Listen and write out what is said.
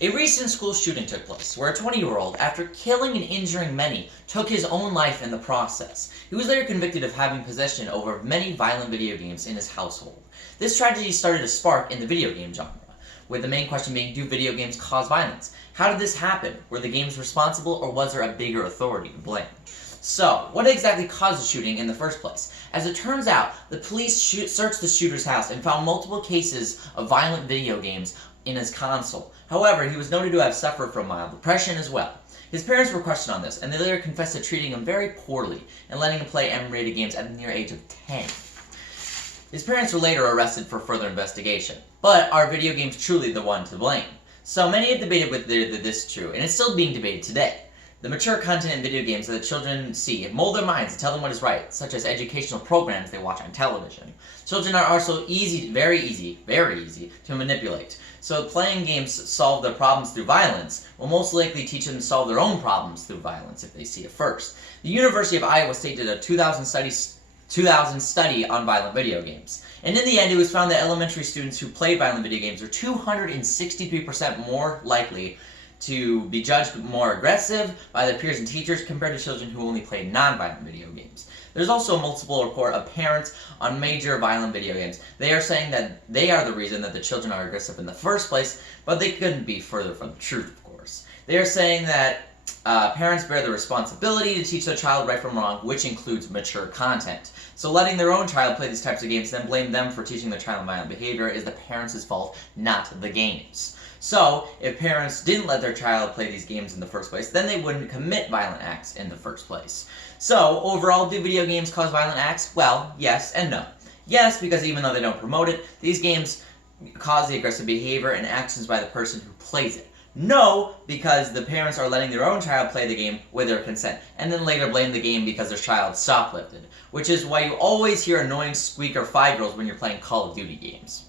A recent school shooting took place where a 20-year-old, after killing and injuring many, took his own life in the process. He was later convicted of having possession over many violent video games in his household. This tragedy started a spark in the video game genre, with the main question being, do video games cause violence? How did this happen? Were the games responsible, or was there a bigger authority to blame? So, what exactly caused the shooting in the first place? As it turns out, the police searched the shooter's house and found multiple cases of violent video games in his console. However, he was noted to have suffered from mild depression as well. His parents were questioned on this, and they later confessed to treating him very poorly and letting him play M-rated games at the near age of 10. His parents were later arrested for further investigation. But are video games truly the one to blame? So many have debated whether this is true, and it's still being debated today. The mature content in video games that the children see mold their minds and tell them what is right, such as educational programs they watch on television. Children are also very easy to manipulate. So playing games solve their problems through violence will most likely teach them to solve their own problems through violence if they see it first. The University of Iowa State did a 2000 study on violent video games. And in the end, it was found that elementary students who played violent video games are 263% more likely to be judged more aggressive by their peers and teachers compared to children who only played non-violent video games. There's also a multiple report of parents on major violent video games. They are saying that they are the reason that the children are aggressive in the first place, but they couldn't be further from the truth, of course. They are saying that parents bear the responsibility to teach their child right from wrong, which includes mature content. So letting their own child play these types of games, then blame them for teaching their child violent behavior is the parents' fault, not the games. So, if parents didn't let their child play these games in the first place, then they wouldn't commit violent acts in the first place. So, overall, do video games cause violent acts? Well, yes and no. Yes, because even though they don't promote it, these games cause the aggressive behavior and actions by the person who plays it. No, because the parents are letting their own child play the game with their consent, and then later blame the game because their child shoplifted, which is why you always hear annoying squeaker 5-year-olds when you're playing Call of Duty games.